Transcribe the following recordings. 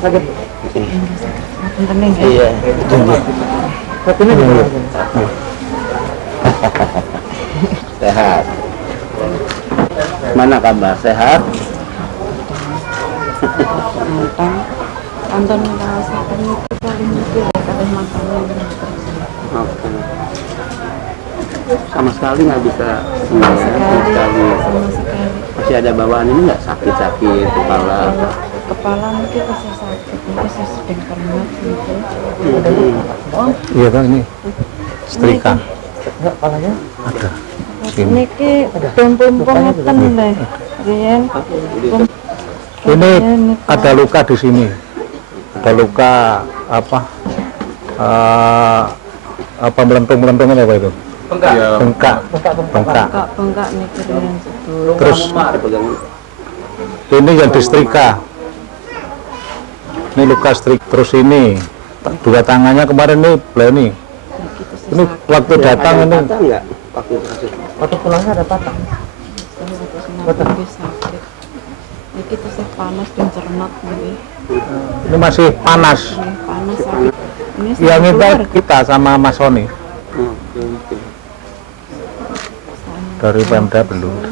Sakit. Penting ya. Iya. Sakitnya di mana? Sehat. Mana kabar? Sehat? Anton merasakan itu paling mungkin kalau makannya. Oke. Sama sekali nggak bisa sama sekali. Masih ada bawaan ini nggak sakit-sakit kepala? Kepala mungkin bisa sakit, bisa sedang keringat gitu. Oh iya kan ini setrika. Enggak, kepalanya Ada. Ini ki tumpung ngeten deh, Rian. Ini ada luka di sini. Ada luka apa? Apa melentung-melentungnya apa itu? Bengkak. Bengkak nih Rian. Terus ini yang disetrika. Ini luka strik. Terus ini dua tangannya kemarin nih Bleni. Ini waktu datang ini. Waktu pulangnya ada patah. Sakit. Ini kita panas dan cermat nih. Ini masih panas. Panas sakit. Ini Yang itu kita sama Mas Sony. Dari Pemda belum.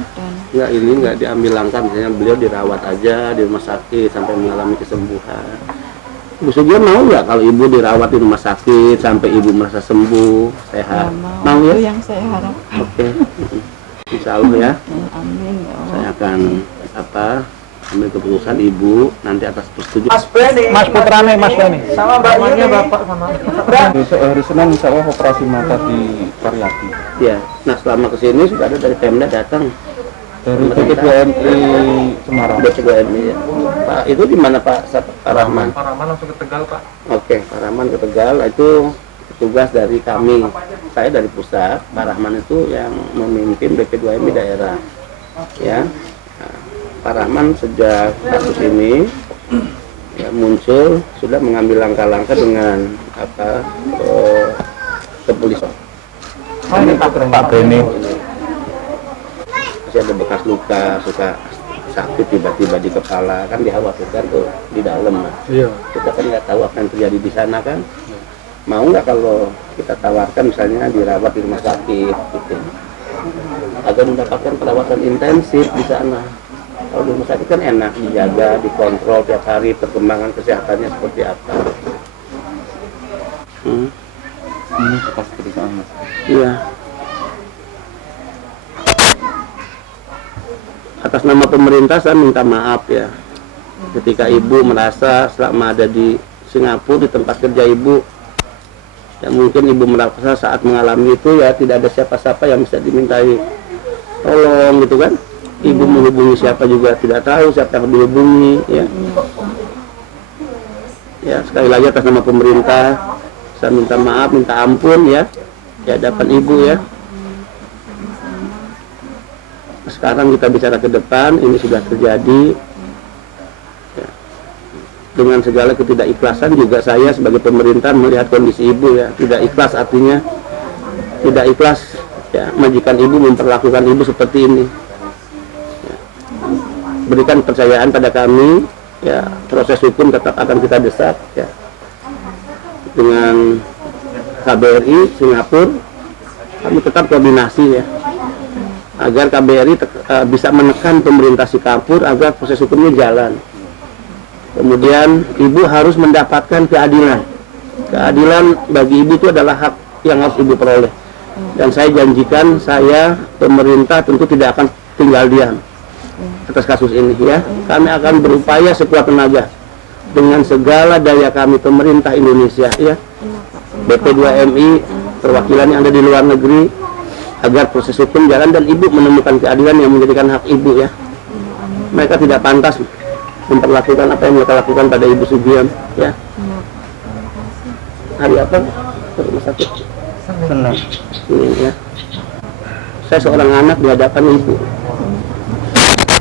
Ya ini nggak diambil langkah, misalnya beliau dirawat aja di rumah sakit sampai mengalami kesembuhan. Ibu Sugiya mau nggak kalau ibu dirawat di rumah sakit sampai ibu merasa sembuh, sehat? Ya, mau ya? Itu yang saya harapkan. Oke. Insya Allah ya. Amin ya Allah. Saya akan ambil keputusan ibu nanti atas persetujuan. Mas Putrane, Mas Beni. Sama mbaknya bapak sama. Besok hari Senin insya Allah operasi mata di Karyati. Ya. Nah selama kesini sudah ada dari Pemda datang. Dari BP2MI Semarang. BP2MI ya. Pak itu di mana Pak Rahman? Pak Rahman langsung ke Tegal Pak. Oke, Pak Rahman ke Tegal itu tugas dari kami. Saya dari pusat, Pak Rahman itu yang memimpin BP2MI daerah. Ya. Nah, Pak Rahman sejak kasus ini ya, muncul sudah mengambil langkah-langkah dengan kepolisian. Ini Pak Beni. Masih ada bekas luka, suka sakit tiba-tiba di kepala, kan dikhawatirkan tuh di dalam. Iya. Kita kan nggak tahu apa yang terjadi di sana kan. Mau nggak kalau kita tawarkan misalnya dirawat di rumah sakit gitu, agar mendapatkan perawatan intensif di sana. Kalau di rumah sakit kan enak dijaga, dikontrol tiap hari perkembangan kesehatannya seperti apa. Ini bekas perusahaan Mas. Iya. Atas nama pemerintah saya minta maaf ya. Ketika ibu merasa selama ada di Singapura di tempat kerja ibu, ya mungkin ibu merasa saat mengalami itu ya tidak ada siapa-siapa yang bisa dimintai tolong gitu kan. Ibu menghubungi siapa juga tidak tahu siapa yang dihubungi ya. Ya sekali lagi atas nama pemerintah saya minta maaf, minta ampun ya di hadapan ibu ya. Sekarang kita bicara ke depan, ini sudah terjadi ya. Dengan segala ketidakikhlasan juga saya sebagai pemerintah melihat kondisi ibu ya, tidak ikhlas artinya tidak ikhlas ya, majikan ibu memperlakukan ibu seperti ini ya. Berikan kepercayaan pada kami ya, proses hukum tetap akan kita desak ya, dengan KBRI Singapura kami tetap koordinasi ya, agar KBRI bisa menekan pemerintah Singapura agar proses hukumnya jalan. Kemudian ibu harus mendapatkan keadilan. Keadilan bagi ibu itu adalah hak yang harus ibu peroleh. Dan saya janjikan, saya pemerintah tentu tidak akan tinggal diam atas kasus ini ya. Kami akan berupaya sekuat tenaga dengan segala daya kami pemerintah Indonesia ya. BP2MI perwakilan yang ada di luar negeri, agar proses hukum jalan dan ibu menemukan keadilan yang menjadikan hak ibu ya. Mereka tidak pantas memperlakukan apa yang mereka lakukan pada Ibu Sugiya ya. Hari apa ke rumah sakit? Senang. Ini ya. Saya seorang anak di hadapan ibu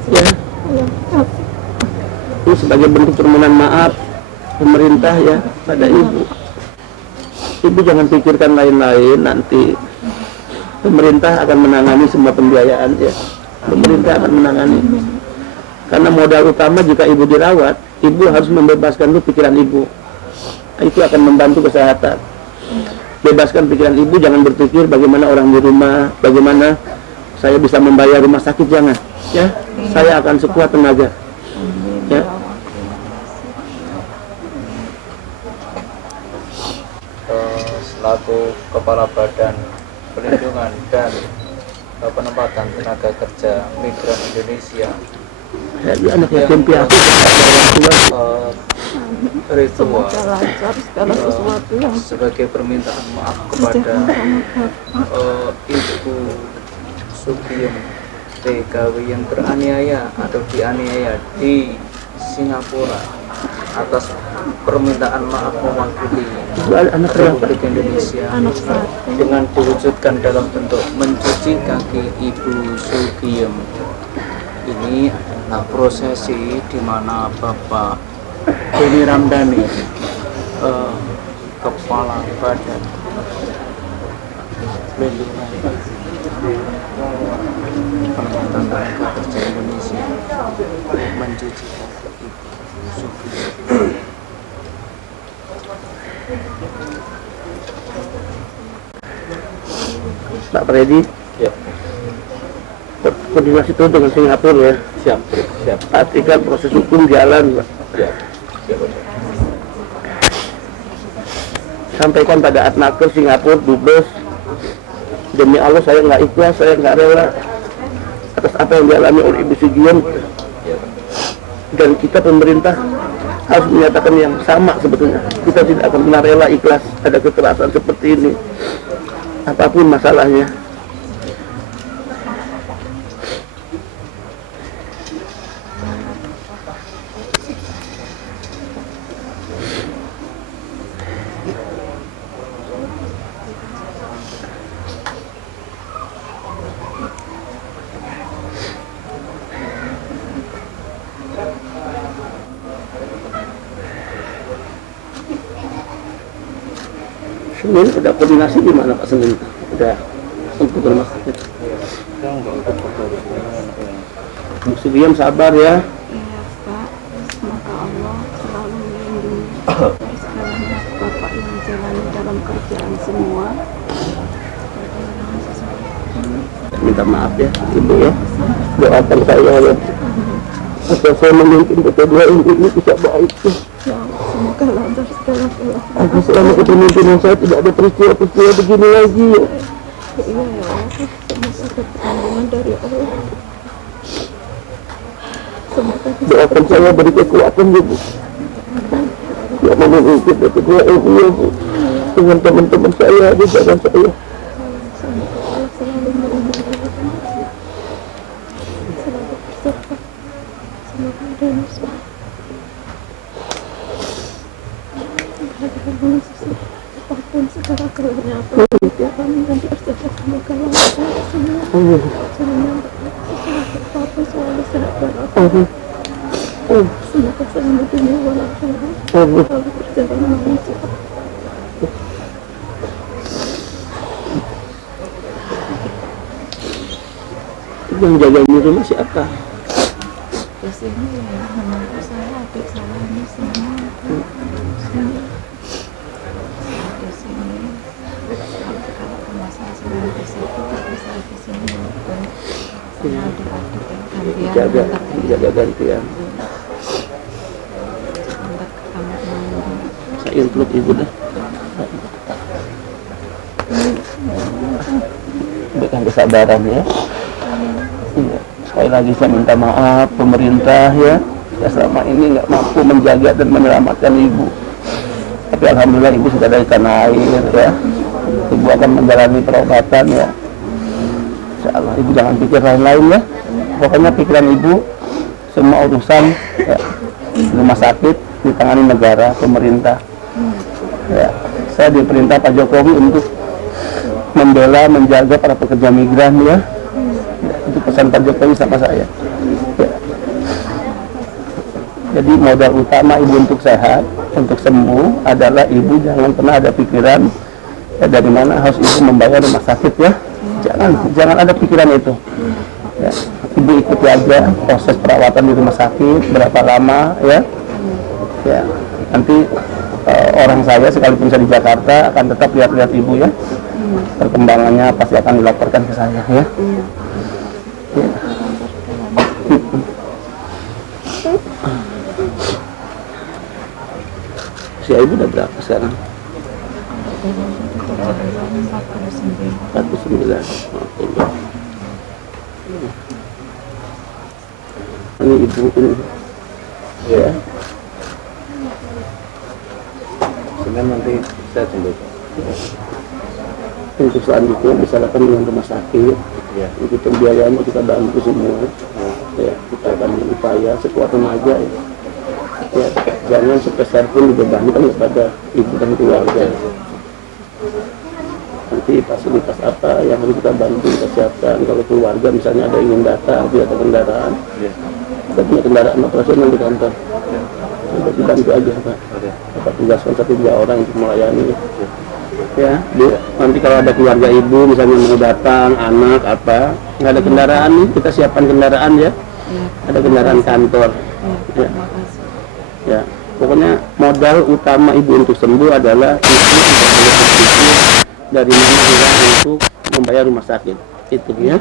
ya. Ini sebagai bentuk permohonan maaf pemerintah ya pada ibu. Ibu jangan pikirkan lain-lain, nanti pemerintah akan menangani semua pembiayaan ya. Pemerintah akan menangani. Karena modal utama jika ibu dirawat, ibu harus membebaskan dulu pikiran ibu. Itu akan membantu kesehatan. Bebaskan pikiran ibu, jangan berpikir bagaimana orang di rumah, bagaimana saya bisa membayar rumah sakit, jangan. Ya, saya akan sekuat tenaga. Ya. Selaku Kepala Badan Pelindungan dan Penempatan Tenaga Kerja Migran Indonesia, Jadi anak yatim piatu ritual lancar segala sesuatu yang sebagai permintaan maaf kepada Ibu Sugiem TKW yang teraniaya atau dianiaya di Singapura atas permintaan maaf mewakili Republik Indonesia dengan diwujudkan dalam bentuk mencuci kaki Ibu Sugiem. Ini adalah prosesi di mana Bapak Beni Ramdhani, Kepala Badan Pelindungan Penempatan Tenaga Kerja Indonesia, mencuci kaki Ibu Sugiem. Pak Freddy, Ya, koordinasi itu dengan Singapura ya. siap. Pastikan proses hukum jalan, Pak. Ya. Sampaikan pada Adnaker Singapura, Dubes, demi Allah saya nggak ikhlas, saya nggak rela atas apa yang dialami oleh Ibu Sugiem. Dan kita pemerintah harus menyatakan yang sama sebetulnya. Kita tidak akan pernah rela ikhlas ada kekerasan seperti ini, apapun masalahnya. Senin udah koordinasi gimana Pak Senin? Udah untuk rumah sakit. Bu Sugiem sabar ya. Iya Pak, semoga Allah selalu melindungi segalanya Bapak yang jalani dalam kerjaan semua. Minta maaf ya Ibu ya. Doakan saya ya. Agar saya memimpin kedua ini bisa baik ya. Semoga lancar segala-galanya. Agar selama kepemimpinan saya tidak ada peristiwa-peristiwa begini lagi ya. Iya ya Allah, semoga ada pertolongan dari Allah. Semoga Doakan saya beri kekuatan ya Bu. Ya memimpin kedua ini ya Bu. Dengan teman-teman saya di jalan saya. semoga Allah selalu melindungi kita. Selalu berserta. Semoga ada yang bisa. Apapun segala-galanya apa yang kami nanti berjaga semoga lancar semua. Jangan apa-apa selalu sehat walafiat. Semoga selalu dunia walafiat. Selalu berjalan lancar. Yang jaga di rumah siapa? Di sini ya menantu saya, adik saya ini semua. Di sini kalau masalah sendiri di situ, tapi saya di sini maupun sama adik-adik yang gantian Jaga gantian. antar ke kamar mandi. Saya peluk Ibu dah. Berikan kesabaran ya. Iya. Sekali lagi saya minta maaf pemerintah ya selama ini nggak mampu menjaga dan menyelamatkan Ibu. Tapi alhamdulillah Ibu sudah dari tanah air ya. Ibu akan menjalani perobatan ya. Insyaallah Ibu jangan pikir lain-lain ya. Pokoknya pikiran Ibu semua urusan ya, rumah sakit ditangani negara, pemerintah. Ya, saya diperintah Pak Jokowi untuk membela, menjaga para pekerja migran ya. Itu pesan Pak Jokowi sama saya ya. Jadi modal utama Ibu untuk sehat, untuk sembuh adalah Ibu jangan pernah ada pikiran ya, dari mana harus Ibu membayar rumah sakit ya. Jangan ada pikiran itu ya. ibu ikuti aja proses perawatan di rumah sakit berapa lama ya. Ya, nanti orang saya sekalipun saya di Jakarta akan tetap lihat-lihat ibu ya. Perkembangannya pasti akan dilaporkan ke saya ya. Ya. Usia ibu udah berapa sekarang? 49. Ini ibu ini. Ya. Senin nanti saya jemput. Untuk selanjutnya bicarakan dengan rumah sakit. Ya. Untuk pembiayaan kita bantu semua. Ya, kita akan berupaya sekuat tenaga ya. Ya, jangan sepeser pun dibebankan kepada ibu dan keluarga. Nanti fasilitas apa yang harus kita bantu kita siapkan. Kalau keluarga misalnya ada ingin datang, tidak ada kendaraan, kita punya kendaraan operasional di kantor. Kita dibantu aja Pak. Kita tugaskan 1-2 orang untuk melayani. Ya, Bu, nanti kalau ada keluarga ibu misalnya mau datang, anak apa, nggak ada kendaraan nih, kita siapkan kendaraan ya. Ada kendaraan kantor. Ya. Ya, pokoknya modal utama ibu untuk sembuh adalah ibu tidak boleh berpikir dari mana uang untuk membayar rumah sakit. Itu ya.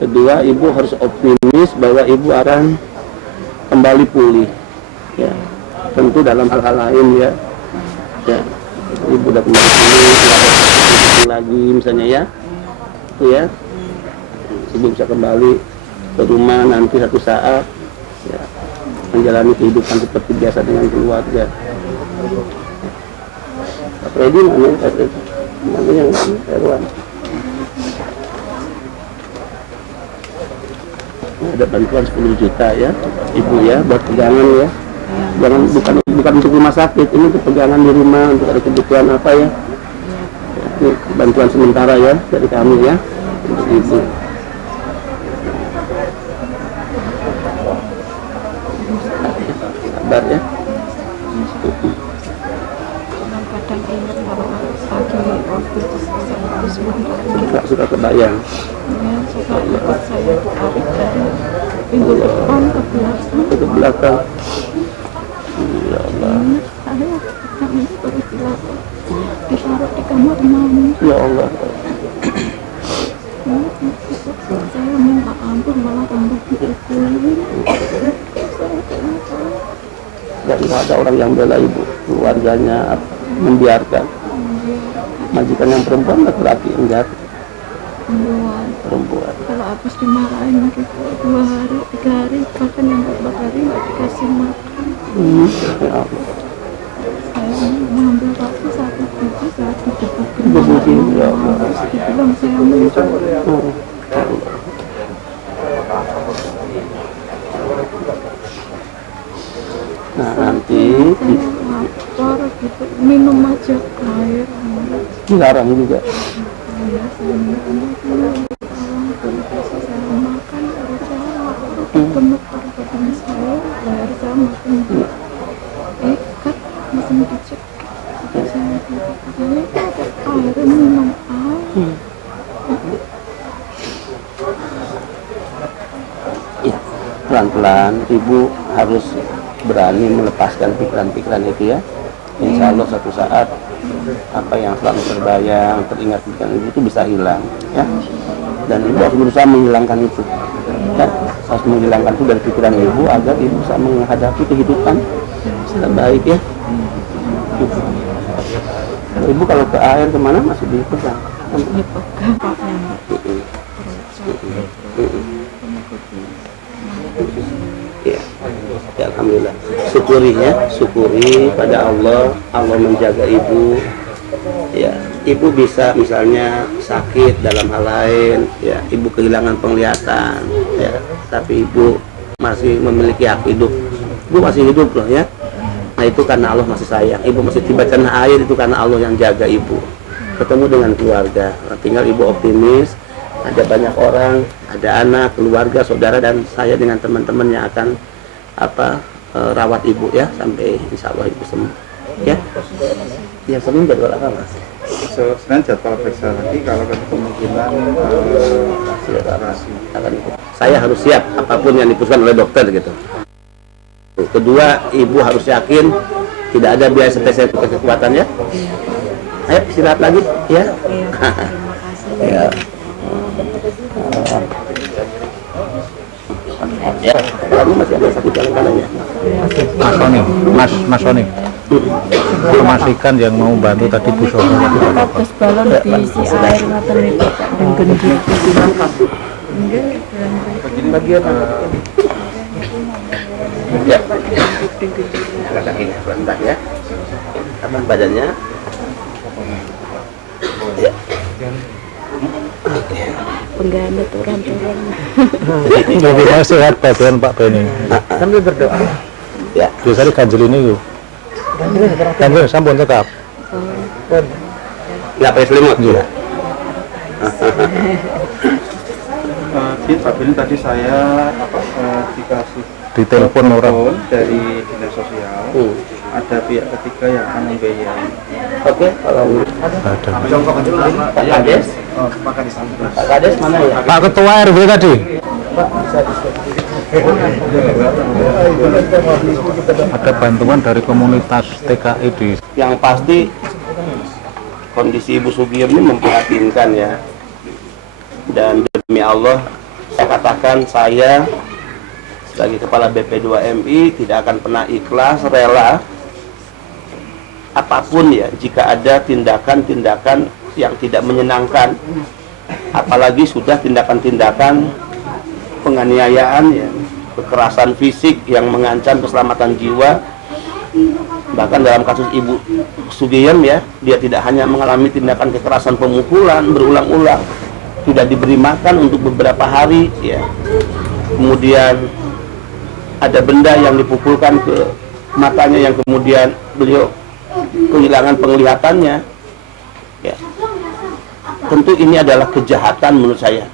Kedua, ibu harus optimis bahwa ibu akan kembali pulih. Ya, tentu dalam hal-hal lain ya. Ya, ibu udah kembali pulih, tidak ada lagi misalnya ya. Itu ya. Ibu bisa kembali ke rumah nanti satu saat. Ya, menjalani kehidupan seperti biasa dengan keluarga. Pak Freddy mana? Mana yang Erwan? Ada bantuan 10 juta ya, ibu ya, buat pegangan ya. Jangan bukan untuk rumah sakit, ini untuk pegangan di rumah untuk ada kebutuhan apa ya. Ini bantuan sementara ya dari kami ya untuk ibu. Sabar ya. Kadang ingat kalau pagi waktu itu sebentar Nggak suka kebayang. ya suka ikut saya tarik dari pintu depan ke belakang. Ke belakang. Ya Allah. Saya kami baru dilakukan ditaruh di kamar mandi. Ya Allah. Saya minta ampun malah tambah dipukulin. Dan nggak ada orang yang bela ibu, keluarganya membiarkan. Majikan yang perempuan, laki-laki yang jahat perempuan. Kalau habis dimarahin gitu 2 hari, 3 hari, bahkan yang 4 hari nggak dikasih makan. Ya Allah. Saya mengambil waktu 1 biji, saya digebukin. Digebukin, ya Allah. Dibilang saya mencuri. Ya Allah. Nah nanti Lapar gitu, minum aja air. dilarang juga. Saya makan, terus saya lapar, gemetar badan saya, leher saya makin ikat, langsung dicek. Saya katanya ada air, minum air. Ya, pelan-pelan ibu harus berani melepaskan pikiran-pikiran itu ya. Insya Allah suatu saat apa yang selalu terbayang, teringat pikiran ibu itu bisa hilang ya. Dan ibu harus berusaha menghilangkan itu ya. Harus menghilangkan itu dari pikiran ibu agar ibu bisa menghadapi kehidupan secara baik ya. Ibu kalau ke air kemana masih dipegang? Dipegang paknya. Ya. Ya, alhamdulillah. Syukuri ya, syukuri pada Allah. Allah menjaga ibu. Ya, ibu bisa misalnya sakit dalam hal lain, ya, ibu kehilangan penglihatan, ya, tapi ibu masih memiliki hak hidup. Ibu masih hidup loh ya. Nah itu karena Allah masih sayang. Ibu masih tiba tanah air itu karena Allah yang jaga ibu. Ketemu dengan keluarga. Nah, tinggal ibu optimis. Ada banyak orang, ada anak, keluarga, saudara dan saya dengan teman-teman yang akan rawat ibu ya sampai insya Allah ibu sembuh. Ya, yang sembuh berdoa apa mas? Senin jadwal periksa lagi kalau ada kemungkinan operasi. Saya harus siap apapun yang diputuskan oleh dokter gitu. Kedua, ibu harus yakin tidak ada biaya spesial kekuatan ya. Ayo istirahat lagi ya. Terima kasih. Ya. Ya, kamu masih ada sakit jalan kanannya. Mas Soni, memastikan yang mau bantu tadi Bu Sono tadi. Terus balon diisi air ngoten niku dan gendut. Nggih, Bagian ya. Kakinya rendah ya. Aman badannya. Ya. pengganda turun-turun. Lebih sehat badan Pak Beni. Sambil berdoa. Ya. Biasanya ganjil ini yuk. Ganjil sampun tetap. Nggak pakai selimut juga. Pak Beni tadi saya dikasih Ditelepon orang dari dinas sosial. Ada pihak ketiga yang akan membiayai. Oke, kalau ada. Pak Kades, Pak Kades mana ya? Pak Ketua RW tadi. Ada bantuan dari komunitas TKI di. Yang pasti kondisi Ibu Sugiem ini memprihatinkan ya. Dan demi Allah, saya katakan saya sebagai Kepala BP2MI tidak akan pernah ikhlas, rela apapun ya jika ada tindakan-tindakan yang tidak menyenangkan, apalagi sudah tindakan-tindakan penganiayaan ya, kekerasan fisik yang mengancam keselamatan jiwa. Bahkan dalam kasus Ibu Sugiem ya, dia tidak hanya mengalami tindakan kekerasan pemukulan berulang-ulang, sudah diberi makan untuk beberapa hari ya, kemudian ada benda yang dipukulkan ke matanya yang kemudian beliau kehilangan penglihatannya ya. Tentu ini adalah kejahatan menurut saya.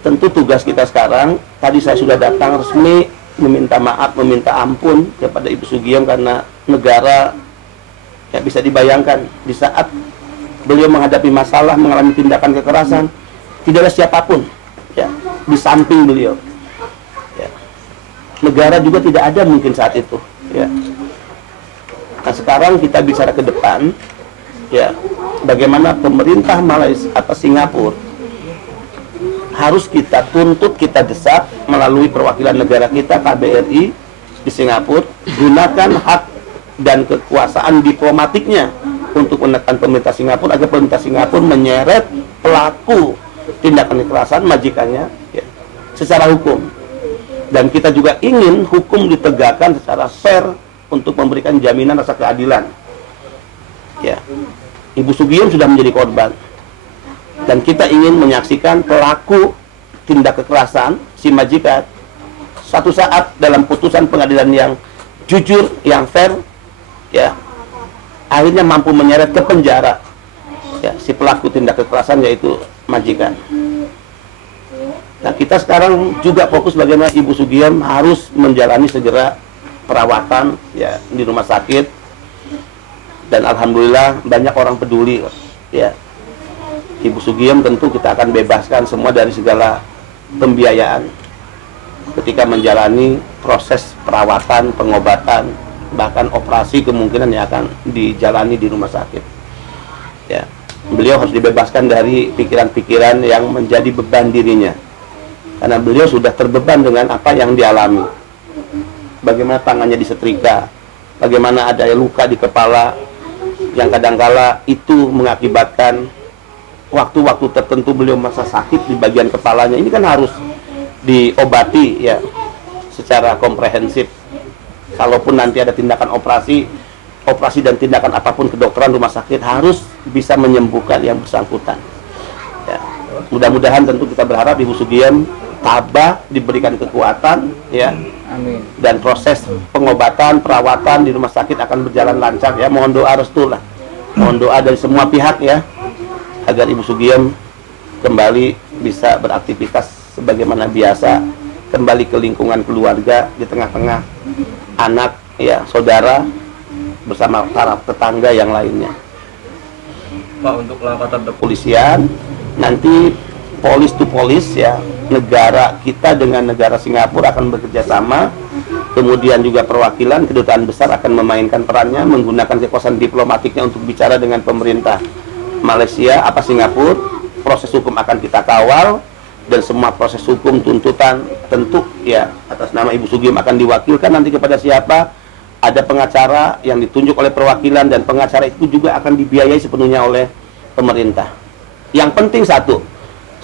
Tentu tugas kita sekarang, tadi saya sudah datang resmi meminta maaf, meminta ampun kepada Ibu Sugiem karena negara ya bisa dibayangkan di saat beliau menghadapi masalah, mengalami tindakan kekerasan, tidak ada siapapun ya di samping beliau. Negara juga tidak ada mungkin saat itu ya. Nah sekarang kita bicara ke depan ya, bagaimana pemerintah Malaysia atau Singapura harus kita tuntut, kita desak melalui perwakilan negara kita KBRI di Singapura, gunakan hak dan kekuasaan diplomatiknya untuk menekan pemerintah Singapura agar pemerintah Singapura menyeret pelaku tindakan kekerasan majikannya ya, secara hukum. Dan kita juga ingin hukum ditegakkan secara fair untuk memberikan jaminan rasa keadilan. Ya, Ibu Sugiem sudah menjadi korban, dan kita ingin menyaksikan pelaku tindak kekerasan si majikan satu saat dalam putusan pengadilan yang jujur, yang fair, ya, akhirnya mampu menyeret ke penjara ya si pelaku tindak kekerasan yaitu majikan. Nah kita sekarang juga fokus bagaimana Ibu Sugiem harus menjalani segera perawatan ya di rumah sakit, dan alhamdulillah banyak orang peduli ya. Ibu Sugiem tentu kita akan bebaskan semua dari segala pembiayaan ketika menjalani proses perawatan, pengobatan, bahkan operasi kemungkinan yang akan dijalani di rumah sakit ya. Beliau harus dibebaskan dari pikiran-pikiran yang menjadi beban dirinya, karena beliau sudah terbeban dengan apa yang dialami. Bagaimana tangannya disetrika, bagaimana ada luka di kepala yang kadangkala itu mengakibatkan waktu-waktu tertentu beliau merasa sakit di bagian kepalanya. Ini kan harus diobati ya secara komprehensif. Kalaupun nanti ada tindakan operasi dan tindakan apapun kedokteran, rumah sakit harus bisa menyembuhkan yang bersangkutan ya. Mudah-mudahan tentu kita berharap Ibu Sugiem tabah, diberikan kekuatan ya. Amin. Dan proses pengobatan, perawatan di rumah sakit akan berjalan lancar ya. Mohon doa restu lah, mohon doa dari semua pihak ya, agar Ibu Sugiem kembali bisa beraktivitas sebagaimana biasa, kembali ke lingkungan keluarga di tengah-tengah anak ya, saudara, bersama para tetangga yang lainnya. Pak untuk langkah terdepan Kepolisian, nanti polis to polis ya, negara kita dengan negara Singapura akan bekerja sama. Kemudian juga perwakilan kedutaan besar akan memainkan perannya menggunakan kekuasaan diplomatiknya untuk bicara dengan pemerintah Malaysia apa Singapura. Proses hukum akan kita kawal dan semua proses hukum tuntutan tentu ya atas nama Ibu Sugiem akan diwakilkan nanti kepada siapa. Ada pengacara yang ditunjuk oleh perwakilan dan pengacara itu juga akan dibiayai sepenuhnya oleh pemerintah. Yang penting satu,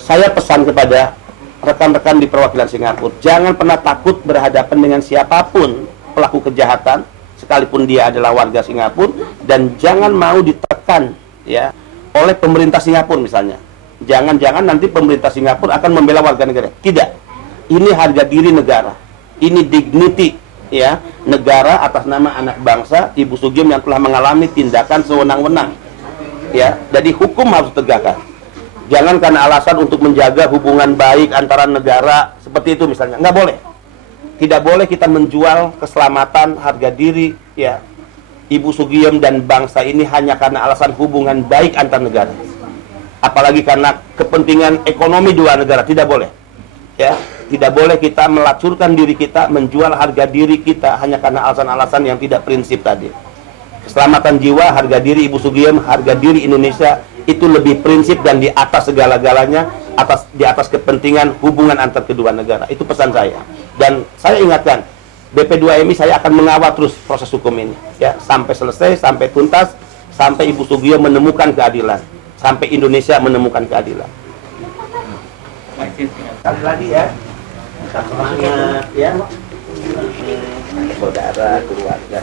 saya pesan kepada rekan-rekan di perwakilan Singapura, jangan pernah takut berhadapan dengan siapapun pelaku kejahatan, sekalipun dia adalah warga Singapura, dan jangan mau ditekan ya oleh pemerintah Singapura misalnya. Jangan-jangan nanti pemerintah Singapura akan membela warga negara. Tidak. Ini harga diri negara. Ini dignity ya negara atas nama anak bangsa Ibu Sugiem yang telah mengalami tindakan sewenang-wenang. Ya, jadi hukum harus tegakkan. Jangan karena alasan untuk menjaga hubungan baik antara negara seperti itu misalnya, nggak boleh. Tidak boleh kita menjual keselamatan, harga diri, ya Ibu Sugiem dan bangsa ini hanya karena alasan hubungan baik antar negara. Apalagi karena kepentingan ekonomi dua negara, tidak boleh. Ya, tidak boleh kita melacurkan diri kita, menjual harga diri kita hanya karena alasan-alasan yang tidak prinsip tadi. Keselamatan jiwa, harga diri Ibu Sugiem, harga diri Indonesia itu lebih prinsip dan di atas segala-galanya, di atas kepentingan hubungan antar kedua negara. Itu pesan saya. Dan saya ingatkan, BP2MI saya akan mengawal terus proses hukum ini, ya sampai selesai, sampai tuntas, sampai Ibu Sugiem menemukan keadilan, sampai Indonesia menemukan keadilan. Sekali lagi ya, semangat ya, saudara, keluarga.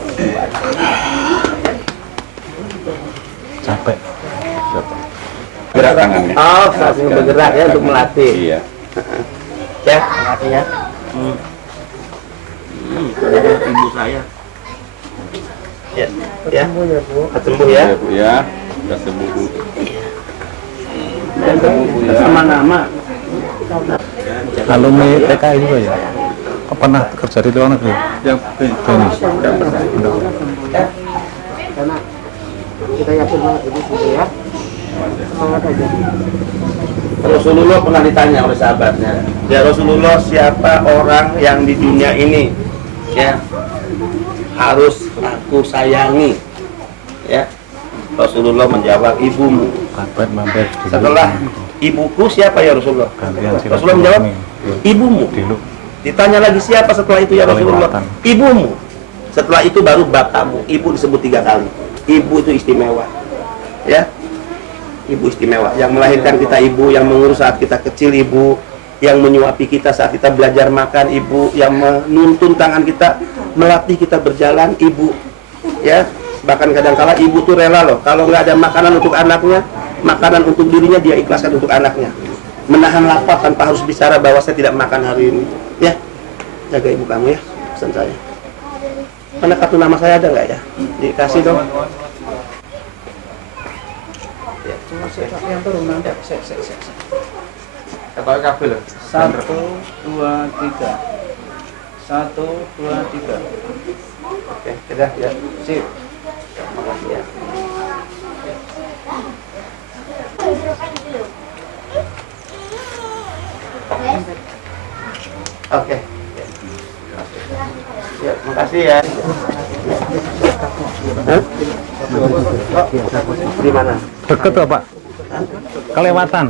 Capek. Gerak tangannya. Oh, langsung bergerak ya untuk melatih. Iya. Ya, melatih ya. Ibu saya. Ya, ya. Sembuh ya Bu. Sembuh ya. Iya Bu ya. Sudah sembuh Bu. Sama nama. Alumni TKI juga ya? Pernah kerja di luar negeri? Yang Tenis. Karena kita yakin banget ini gitu ya, semangat aja. Rasulullah pernah ditanya oleh sahabatnya, ya Rasulullah, siapa orang yang di dunia ini ya harus aku sayangi? Ya, Rasulullah menjawab, ibumu. Mampir. Setelah ibuku siapa ya Rasulullah? Gantian Rasulullah menjawab, ibumu. Ditanya lagi siapa setelah itu ya Rasulullah? Ibumu. Setelah itu baru bapakmu. Ibu disebut 3 kali. Ibu itu istimewa. Ya. Ibu istimewa. Yang melahirkan kita ibu, yang mengurus saat kita kecil ibu, yang menyuapi kita saat kita belajar makan ibu, yang menuntun tangan kita, melatih kita berjalan ibu. Ya. Bahkan kadang-kala ibu tuh rela loh, kalau nggak ada makanan untuk anaknya, makanan untuk dirinya dia ikhlaskan untuk anaknya. Menahan lapar tanpa harus bicara bahwa saya tidak makan hari ini. Ya, jaga ibu kamu ya, pesan saya. Mana kartu nama saya ada nggak ya? Dikasih dong. Ya, Cuma yang turun nanti. Kata kabel. 1, 2, 3. 1, 2, 3. Oke, sudah ya. Sip. Makasih ya. Oke. Ya, makasih ya. Hah? Oh, di mana? Deket Pak. Kelewatan.